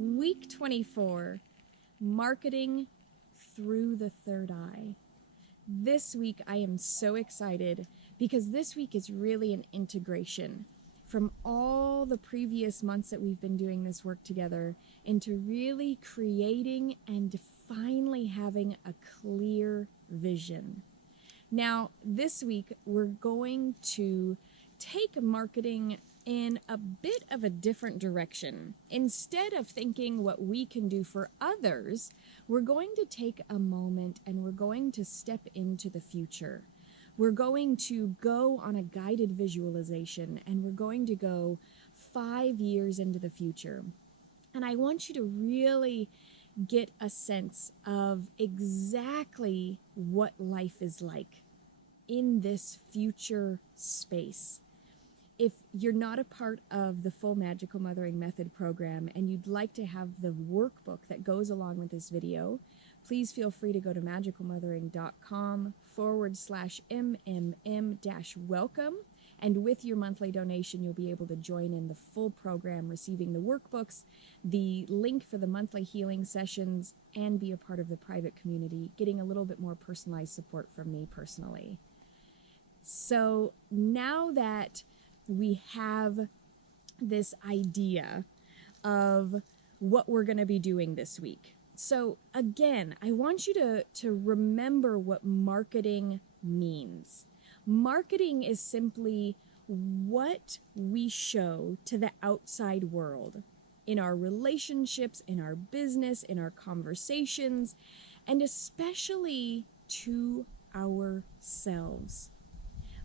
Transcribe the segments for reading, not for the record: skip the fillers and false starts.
Week 24, Marketing Through the Third Eye. This week I am so excited because this week is really an integration from all the previous months that we've been doing this work together into really creating and finally having a clear vision. Now, this week we're going to take marketing in a bit of a different direction. Instead of thinking what we can do for others, we're going to take a moment and we're going to step into the future. We're going to go on a guided visualization and we're going to go 5 years into the future. And I want you to really get a sense of exactly what life is like in this future space. If you're not a part of the full Magical Mothering Method program and you'd like to have the workbook that goes along with this video, please feel free to go to magicalmothering.com/MMM-welcome. And with your monthly donation, you'll be able to join in the full program, receiving the workbooks, the link for the monthly healing sessions, and be a part of the private community, getting a little bit more personalized support from me personally. So now that we have this idea of what we're going to be doing this week. So again, I want you to remember what marketing means. Marketing is simply what we show to the outside world in our relationships, in our business, in our conversations, and especially to ourselves.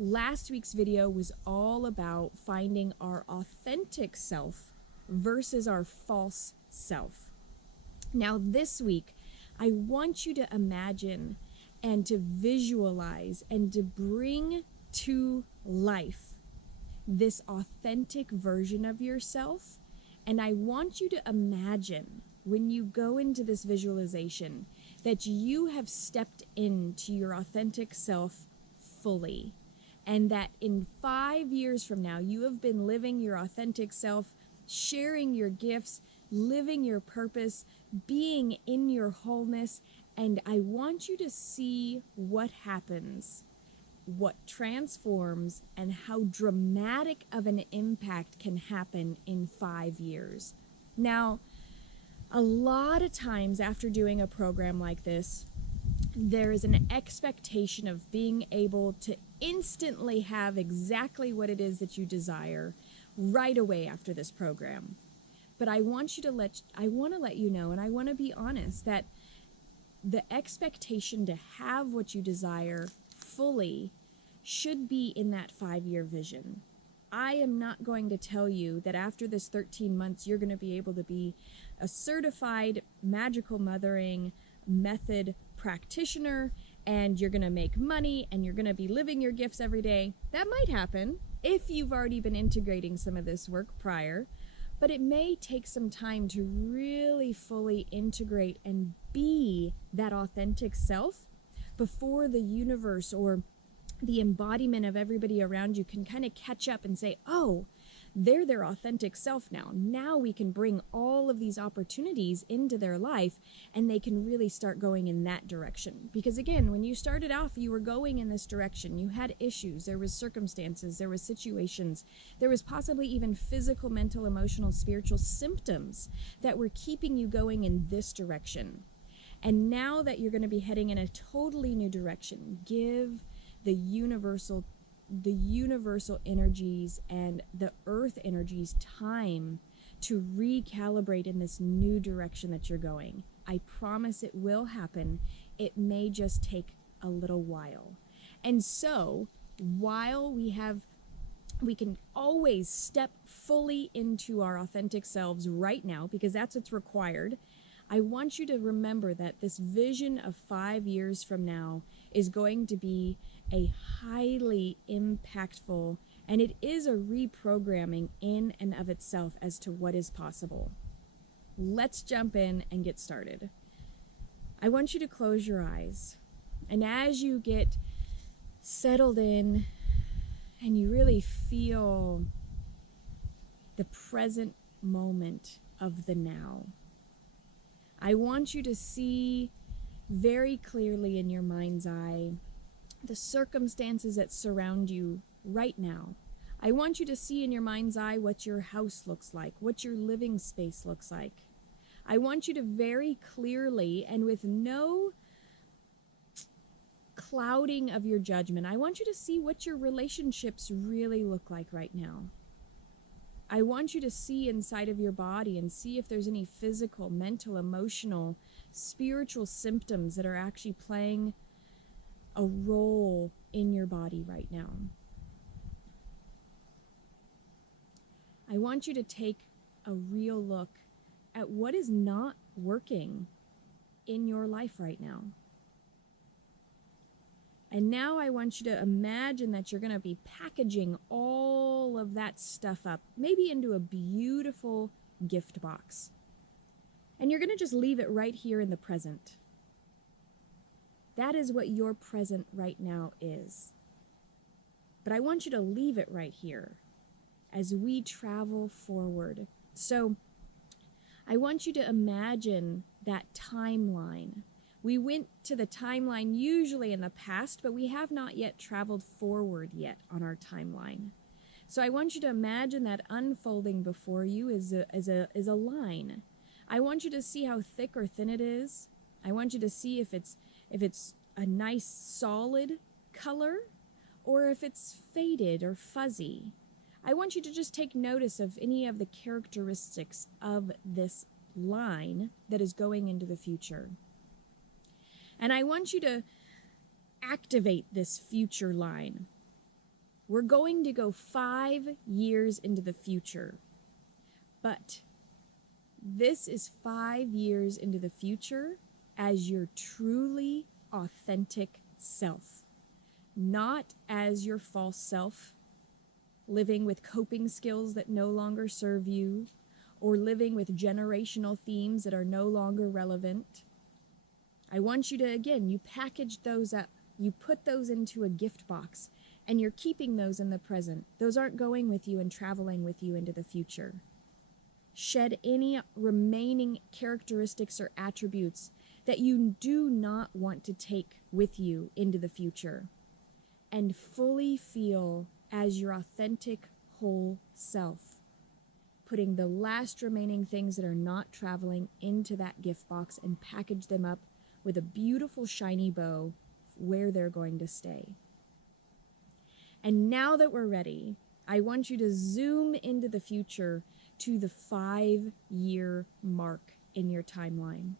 Last week's video was all about finding our authentic self versus our false self. Now this week, I want you to imagine and to visualize and to bring to life this authentic version of yourself. And I want you to imagine when you go into this visualization that you have stepped into your authentic self fully. And that in 5 years from now, you have been living your authentic self, sharing your gifts, living your purpose, being in your wholeness. And I want you to see what happens, what transforms, and how dramatic of an impact can happen in 5 years. Now, a lot of times after doing a program like this, there is an expectation of being able to instantly have exactly what it is that you desire right away after this program. But I want to let you know, and I want to be honest, that the expectation to have what you desire fully should be in that 5-year vision. I am not going to tell you that after this 13 months, you're going to be able to be a certified magical mothering method practitioner and you're going to make money and you're going to be living your gifts every day. That might happen if you've already been integrating some of this work prior, but it may take some time to really fully integrate and be that authentic self before the universe or the embodiment of everybody around you can kind of catch up and say, oh, they're their authentic self now. Now we can bring all of these opportunities into their life and they can really start going in that direction. Because again, when you started off, you were going in this direction. You had issues, there was circumstances, there was situations, there was possibly even physical, mental, emotional, spiritual symptoms that were keeping you going in this direction. And now that you're going to be heading in a totally new direction, give the universal energies and the earth energies time to recalibrate in this new direction that you're going. I promise it will happen. It may just take a little while. And so while we can always step fully into our authentic selves right now, because that's what's required, I want you to remember that this vision of 5 years from now is going to be a highly impactful, and it is a reprogramming in and of itself as to what is possible. Let's jump in and get started. I want you to close your eyes, and as you get settled in and you really feel the present moment of the now. I want you to see very clearly in your mind's eye the circumstances that surround you right now. I want you to see in your mind's eye what your house looks like, what your living space looks like. I want you to very clearly and with no clouding of your judgment, I want you to see what your relationships really look like right now. I want you to see inside of your body and see if there's any physical, mental, emotional, spiritual symptoms that are actually playing a role in your body right now. I want you to take a real look at what is not working in your life right now. And now I want you to imagine that you're going to be packaging all of that stuff up, maybe into a beautiful gift box. And you're going to just leave it right here in the present. That is what your present right now is. But I want you to leave it right here as we travel forward. So I want you to imagine that timeline. We went to the timeline usually in the past, but we have not yet traveled forward yet on our timeline. So I want you to imagine that unfolding before you is a line. I want you to see how thick or thin it is. I want you to see if it's a nice solid color or if it's faded or fuzzy. I want you to just take notice of any of the characteristics of this line that is going into the future. And I want you to activate this future line. We're going to go 5 years into the future. But this is 5 years into the future as your truly authentic self. Not as your false self, living with coping skills that no longer serve you, or living with generational themes that are no longer relevant. I want you to, again, you package those up. You put those into a gift box, and you're keeping those in the present. Those aren't going with you and traveling with you into the future. Shed any remaining characteristics or attributes that you do not want to take with you into the future, and fully feel as your authentic, whole self, putting the last remaining things that are not traveling into that gift box and package them up with a beautiful shiny bow where they're going to stay. And now that we're ready, I want you to zoom into the future to the 5-year mark in your timeline.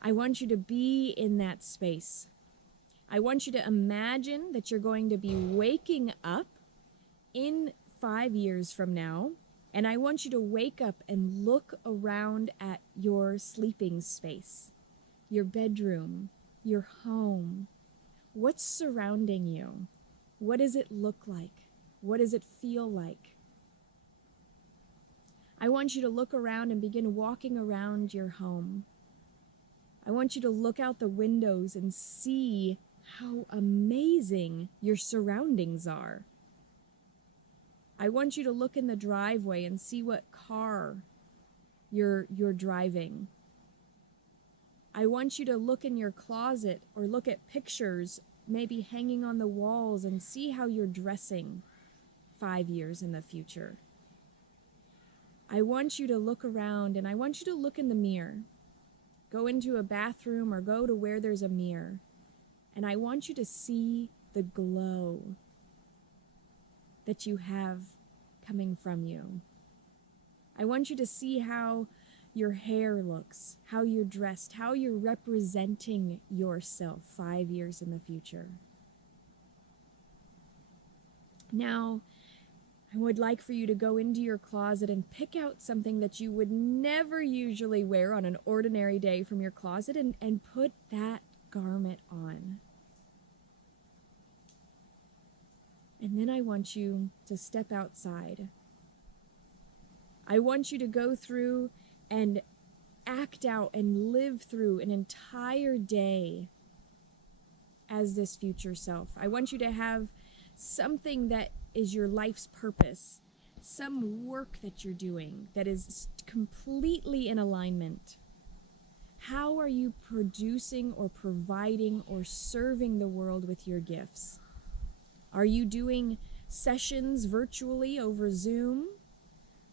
I want you to be in that space. I want you to imagine that you're going to be waking up in 5 years from now. And I want you to wake up and look around at your sleeping space, your bedroom, your home. What's surrounding you? What does it look like? What does it feel like? I want you to look around and begin walking around your home. I want you to look out the windows and see how amazing your surroundings are. I want you to look in the driveway and see what car you're driving. I want you to look in your closet or look at pictures maybe hanging on the walls and see how you're dressing 5 years in the future. I want you to look around and I want you to look in the mirror. Go into a bathroom or go to where there's a mirror. And I want you to see the glow that you have coming from you. I want you to see how your hair looks, how you're dressed, how you're representing yourself 5 years in the future. Now, I would like for you to go into your closet and pick out something that you would never usually wear on an ordinary day from your closet and put that garment on. And then I want you to step outside. I want you to go through and act out and live through an entire day as this future self. I want you to have something that is your life's purpose, some work that you're doing that is completely in alignment. How are you producing or providing or serving the world with your gifts? Are you doing sessions virtually over Zoom?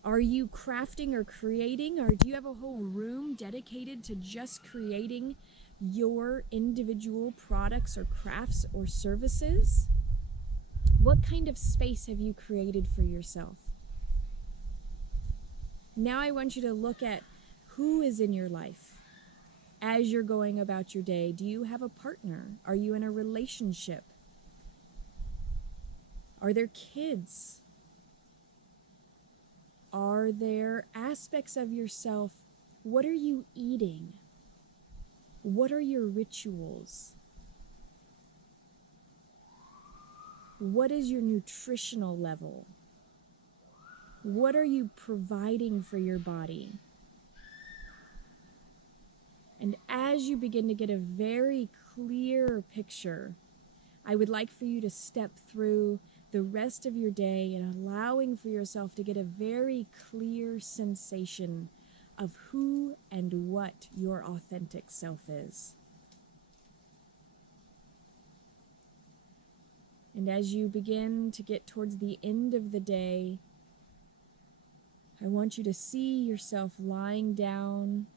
Are you crafting or creating, or do you have a whole room dedicated to just creating your individual products or crafts or services? What kind of space have you created for yourself? Now I want you to look at who is in your life as you're going about your day. Do you have a partner? Are you in a relationship? Are there kids? Are there aspects of yourself? What are you eating? What are your rituals? What is your nutritional level? What are you providing for your body? And as you begin to get a very clear picture, I would like for you to step through the rest of your day and allowing for yourself to get a very clear sensation of who and what your authentic self is. And as you begin to get towards the end of the day, I want you to see yourself lying down.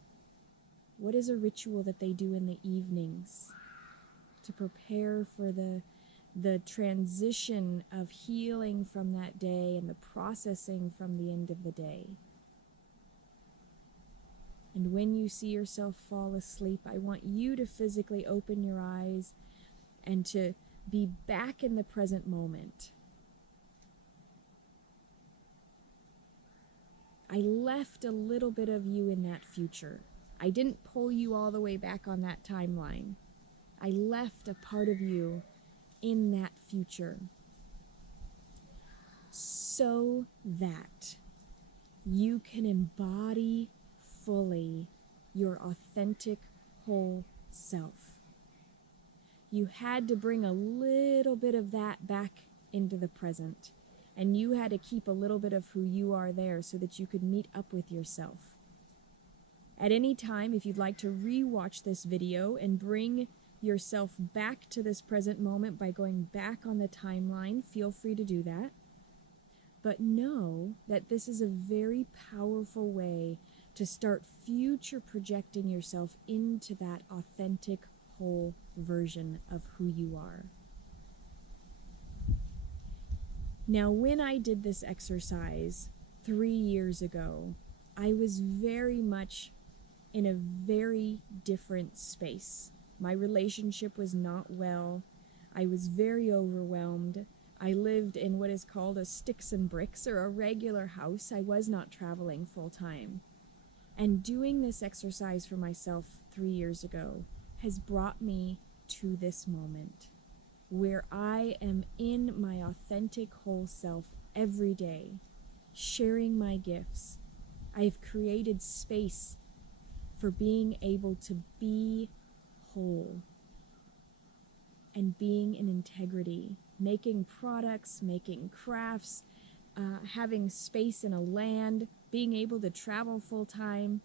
What is a ritual that they do in the evenings to prepare for the transition of healing from that day and the processing from the end of the day? And when you see yourself fall asleep, I want you to physically open your eyes and to be back in the present moment. I left a little bit of you in that future. I didn't pull you all the way back on that timeline. I left a part of you in that future so that you can embody fully your authentic whole self. You had to bring a little bit of that back into the present, and you had to keep a little bit of who you are there so that you could meet up with yourself. At any time, if you'd like to re-watch this video and bring yourself back to this present moment by going back on the timeline, feel free to do that. But know that this is a very powerful way to start future projecting yourself into that authentic whole version of who you are. Now, when I did this exercise 3 years ago, I was very much in a very different space. My relationship was not well. I was very overwhelmed. I lived in what is called a sticks and bricks, or a regular house. I was not traveling full time. And doing this exercise for myself 3 years ago has brought me to this moment where I am in my authentic whole self every day, sharing my gifts. I've created space for being able to be whole and being in integrity, making products, making crafts, having space in a land, being able to travel full time.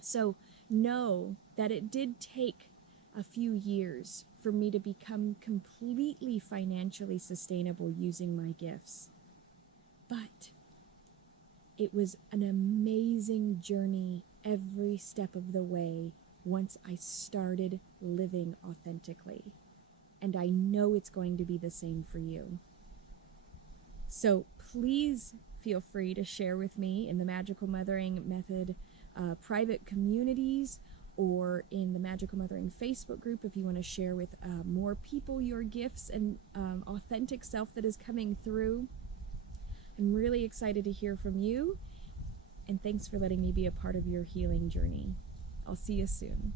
So know that it did take a few years for me to become completely financially sustainable using my gifts. But it was an amazing journey every step of the way once I started living authentically. And I know it's going to be the same for you. So please feel free to share with me in the Magical Mothering Method private communities, or in the Magical Mothering Facebook group if you want to share with more people your gifts and authentic self that is coming through. I'm really excited to hear from you, and thanks for letting me be a part of your healing journey. I'll see you soon.